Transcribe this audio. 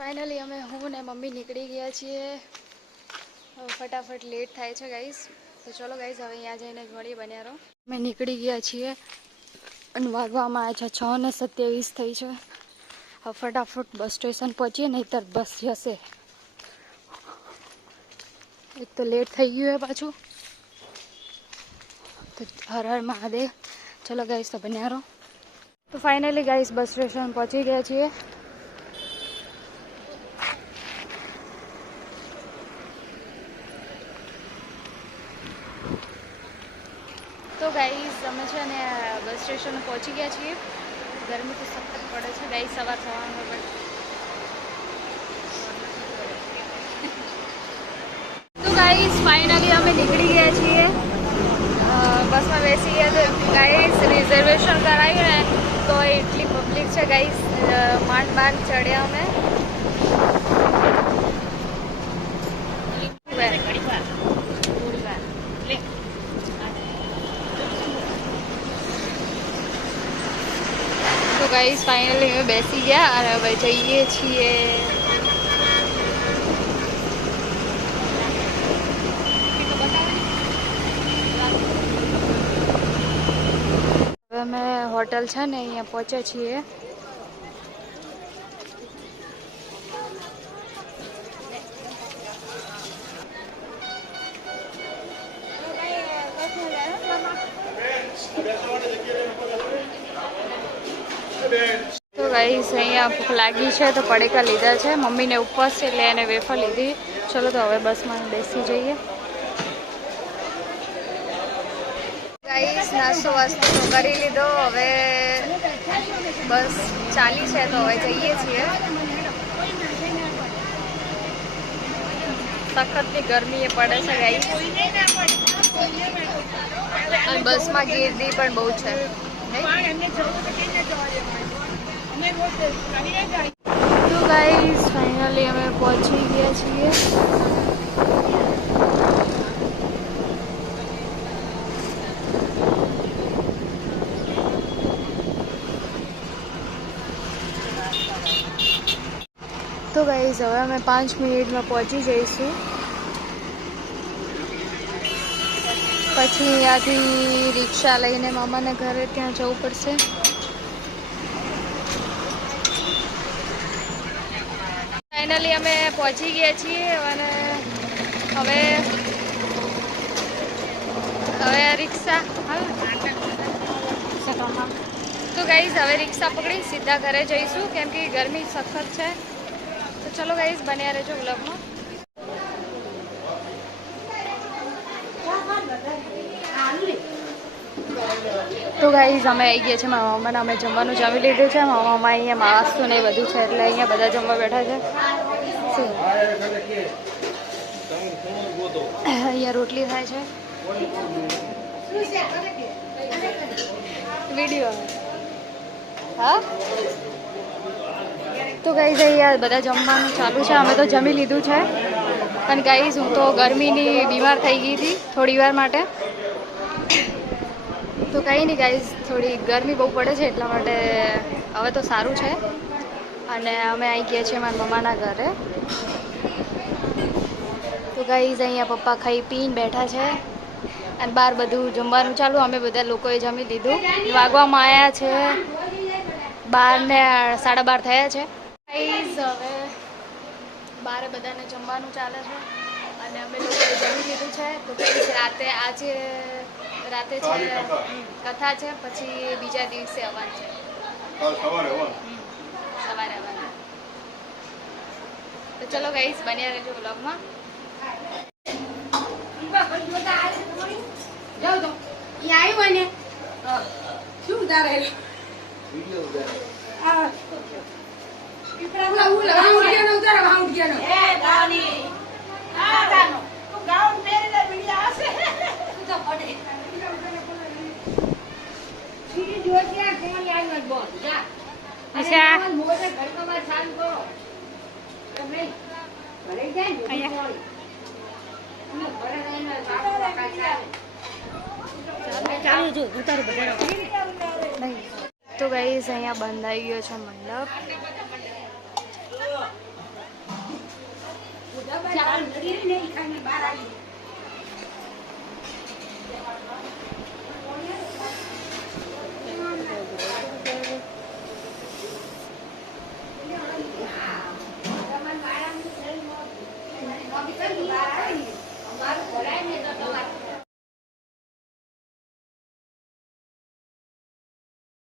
Finally અમે હું ને મમ્મી નીકળી ગયા છીએ. ફટાફટ લેટ થાય છે ગાઈસ, તો ચલો ગાઈસ હવે અહીંયા જઈને જ મળીએ, બન્યા રહો. અમે નીકળી ગયા છીએ અને વાગવામાં આવ્યા છે 6:27 થઈ છે. હવે ફટાફટ બસ સ્ટેશન પહોંચીએ, નહીંતર બસ જશે. એક તો લેટ થઈ ગયું है પાછું, તો હર હર મહાદેવ. ચલો ગાઈસ તો બન્યા રહો. તો ફાઇનલી ગાઈસ બસ સ્ટેશન પહોંચી ગયા છીએ. તો ગાઈસ અમે છે ને બસ સ્ટેશન પહોંચી ગયા છીએ. ગરમી તો સખત પડે છે ગાઈસ, સવારમાં પણ. તો ગાઈસ ફાઇનલી અમે નીકળી ગયા છીએ. બસમાં બેસી ગયા તો ગાઈસ રિઝર્વેશન કરાવ્યું ને તો એટલી પબ્લિક છે ગાઈસ, માંડ માંડ ચડ્યા અમે. તો ગાઈસ ફાઇનલી અમે બેસી ગયા અને હવે જઈએ છીએ. હવે અમે હોટલ છે ને અહીંયા પહોંચ્યા છીએ. તો ગાઈસ અહીંયા ભૂખ લાગી છે તો પડીકા લીધા છે. મમ્મીને ઉપવાસ છે એટલે એને વેફર લીધી. ચલો તો હવે બસમાં બેસી જઈએ. ગાઈસ નાસ્તો વાસ્તો તો કરી લીધો, હવે બસ ચાલી છે તો હવે જઈએ છીએ. સખતની ગરમી એ પડે છે ગાઈસ, અને બસમાં ગીર્દી પણ બહુ છે. તો ગાઈસ ફાઇનલી અમે પહોંચી ગયા છીએ. તો ગાઈસ હવે અમે 5 મિનિટમાં પહોંચી જઈશું. પછી અહીંયાથી રિક્ષા લઈને મામાના ઘરે ત્યાં જવું પડશે. ફાઇનલી અમે પહોંચી ગયા છીએ અને હવે રિક્ષા તો ગાઈસ હવે રિક્ષા પકડી સીધા ઘરે જઈશું, કેમ કે ગરમી સખત છે. તો ચલો ગાઈસ બન્યા રહેજો વ્લોગમાં. તો ગાઈસ અમે આવી ગયા છે મારા મામાને, અમે જમવાનું જમી લીધું છે. મારા મામા અહીંયા માસ્તું ને બધું છે એટલે અહીંયા બધા જમવા બેઠા છે. અહીંયા રોટલી થાય છે. વિડીયો હા. તો ગાઈસ અહીંયા બધા જમવાનું ચાલુ છે. અમે તો જમી લીધું છે, પણ ગાઈસ હું તો ગરમીની બીમાર થઈ ગઈ હતી થોડી વાર માટે. તો કંઈ નહીં ગાઈસ, થોડી ગરમી બહુ પડે છે એટલા માટે હવે તો સારું છે. અને અમે આવી ગયા છીએ મારા મમ્માના ઘરે. તો ગાઈસ અહીંયા પપ્પા ખાઈ પીને બેઠા છે અને બહાર બધું જમવાનું ચાલુ. અમે બધા લોકોએ જમી લીધું. વાગવામાં આવ્યા છે 12 ને 12:30 થયા છે. ગાઈસ હવે બારે બધાને જમવાનું ચાલે છે અને અમે લોકોએ જમી લીધું છે. તો ગાઈસ આજે રાતે છે કથા છે, પછી બીજા દિવસે હવન છે. સવારે હવન. તો ચલો ગાઈસ બન્યા રહેજો વ્લોગમાં. તો ગાઈસ અહીંયા બંધાઈ ગયો છે મંડપ.